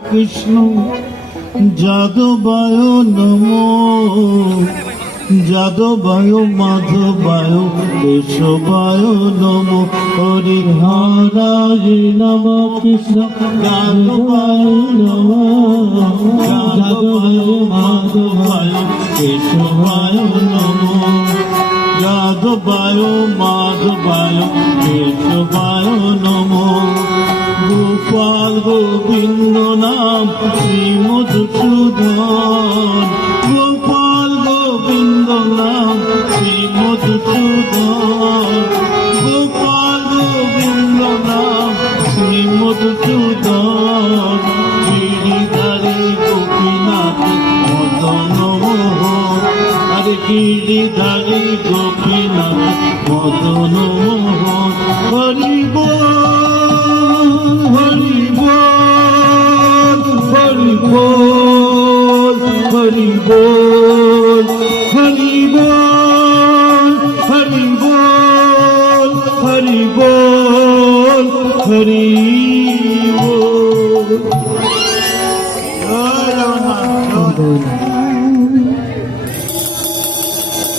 কৃষ্ণ যাদবায় নমো যাদবায় মাধবায় কেশবায় নমো হরি হরি নম কৃষ্ণ যাদবায় নমো যাদবায় মাধবায় কেশবায় নমো যাদবায় মাধবায় কেশবায় নমো গোপাল গোবিন্দ নাম শ্রী মধুসূদন গোপাল গোবিন্দ নাম শ্রী মধুসূদন গোপাল গোবিন্দ নাম শ্রী মধুসূদন গিরিধারী গোপীনাথ মদন মোহন আরে গিরিধারী গোপীনাথ মদন মোহন হরি বল হরি বল হরি বল হরি বল হরি বল হরি বল হরি বল হরি বল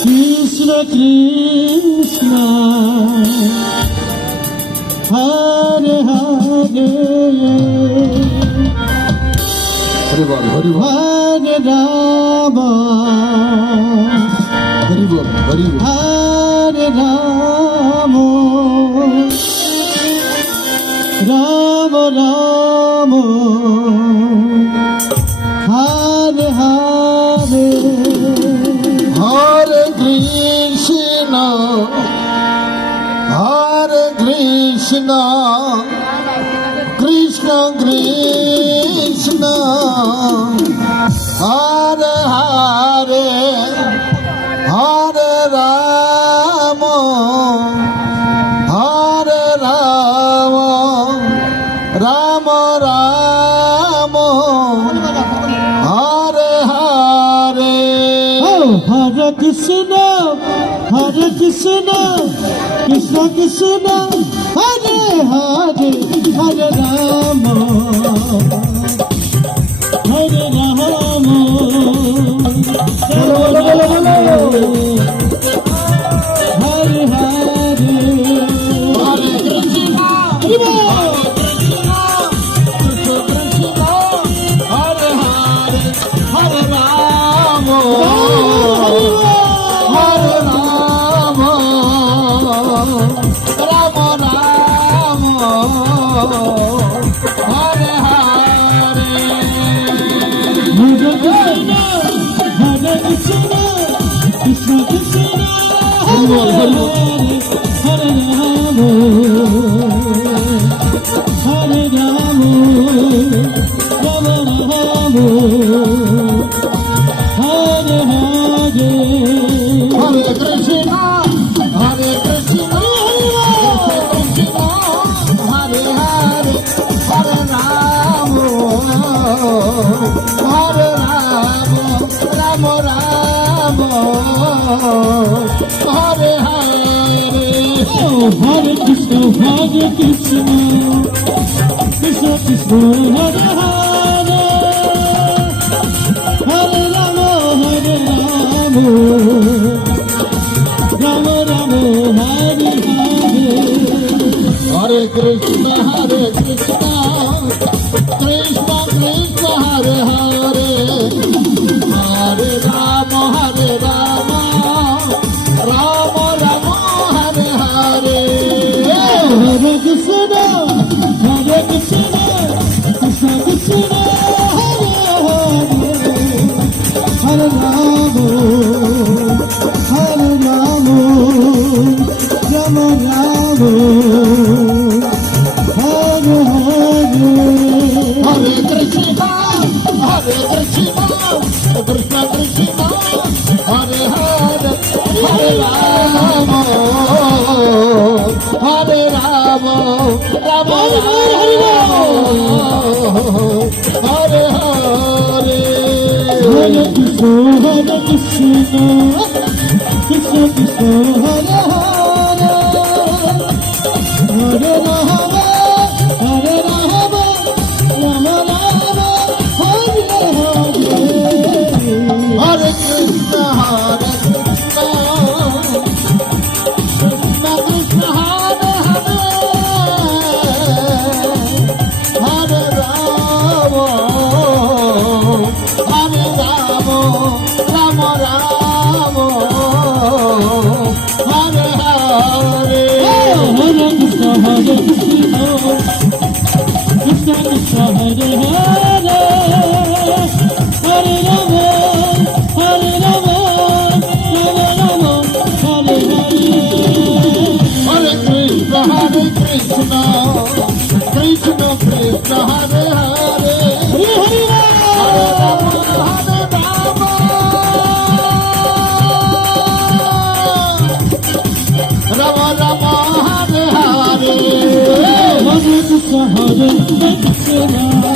কৃষ্ণ কৃষ্ণ হরে হরে হরি বল হরি বল হরে রাম হরি বল হরি বল হরে রাম রাম রাম হরে হরে হরে কৃষ্ণ হরে কৃষ্ণ কৃষ্ণ কৃষ্ণ হরে হরে হরে রাম হরে রাম রাম রাম হরে হরে হরে কৃষ্ণ কৃষ্ণ কৃষ্ণ হরে হরে হরে রাম হরে রাম হরে হরে হরে কৃষ্ণ হরে হরে হরে রাম হরে রাম রাম রাম হরে হরে হরে কৃষ্ণ কৃষ্ণ কৃষ্ণ হরি বল হরি বল হরে রাম হরে রাম রাম রাম হরে হরে হরে কৃষ্ণ হরে কৃষ্ণ কৃষ্ণ হরে হরে হরে রাম হরে Ram Ram Ram Hare Hare Hare Krishna Krishna Krishna Hare Hare Hare Ram Ram Ram Hare Hare Hare Krishna Krishna Krishna Hare Hare Hare Ram Ram Ram Hare Hare Hare Krishna Krishna Krishna Hare Hare Hare Ram Ram Ram Hare Hare Hare Krishna Krishna Krishna Hare Hare Hare Ram Ram Hare Hare Hare Krishna Krishna Krishna Hare Hare Hare Ram Ram Ram Hare Krishna,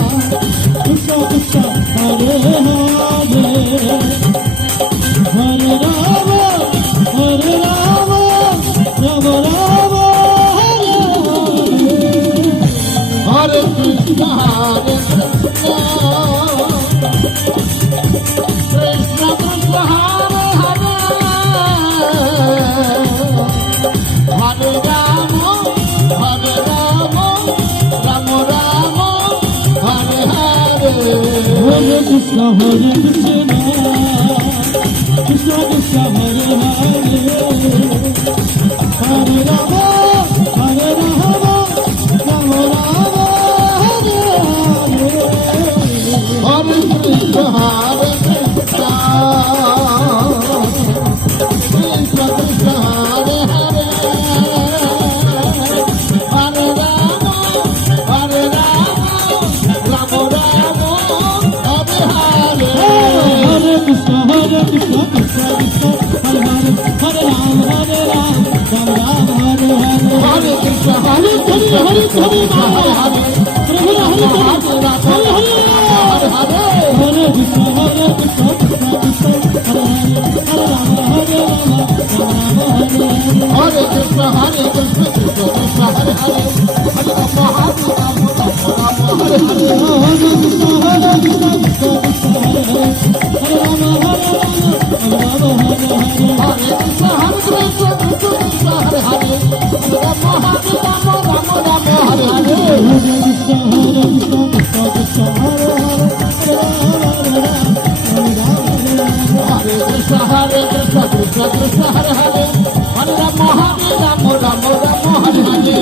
Krishna Krishna, Hare Hare, Hare Rama, Hare Rama, Rama Rama, Hare Hare. Hare Krishna, Krishna Krishna, Hare Hare, Hare Rama, Hare Rama, Rama Rama, Hare Hare. Hare Krishna, Hare Krishna, Krishna Krishna, Hare Hare, Hare Rama, Hare Rama, Rama Rama, Hare Hare. Hare Krishna, Krishna Krishna, Hare Hare, Hare Rama, Hare Rama, Rama Rama, Hare Hare. Hare Krishna, Hare Krishna, Krishna Krishna, Hare Hare, Hare Rama, Hare Rama, Hare Hare. Hare Krishna, Krishna Krishna, Hare Hare, Hare Rama, Hare Rama, Rama Rama, Hare Hare. Hare Krishna, Krishna Krishna, Hare Hare, Hare Rama, Hare Rama, Rama Rama, Hare Hare. Hare Krishna, Krishna Krishna, Hare Hare, Hare Rama, Hare Rama, Rama Rama, Hare Hare. Hare Krishna, Krishna Krishna, Hare Hare, Hare Rama, Hare Rama, Rama Rama, Hare Hare. Hare Krishna, Krishna Krishna, Hare Hare, Hare Rama, Hare Rama, Rama Rama, Hare Hare. Hare Krishna, Krishna Krishna, Hare Hare, Hare Rama, Hare Rama, Rama Rama, Hare Hare.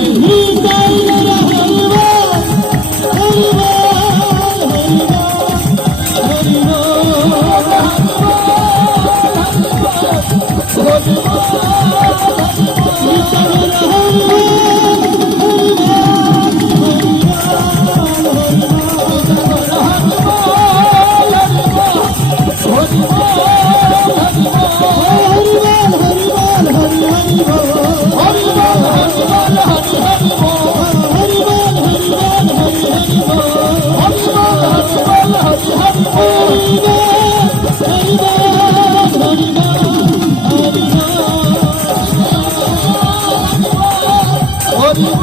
Hare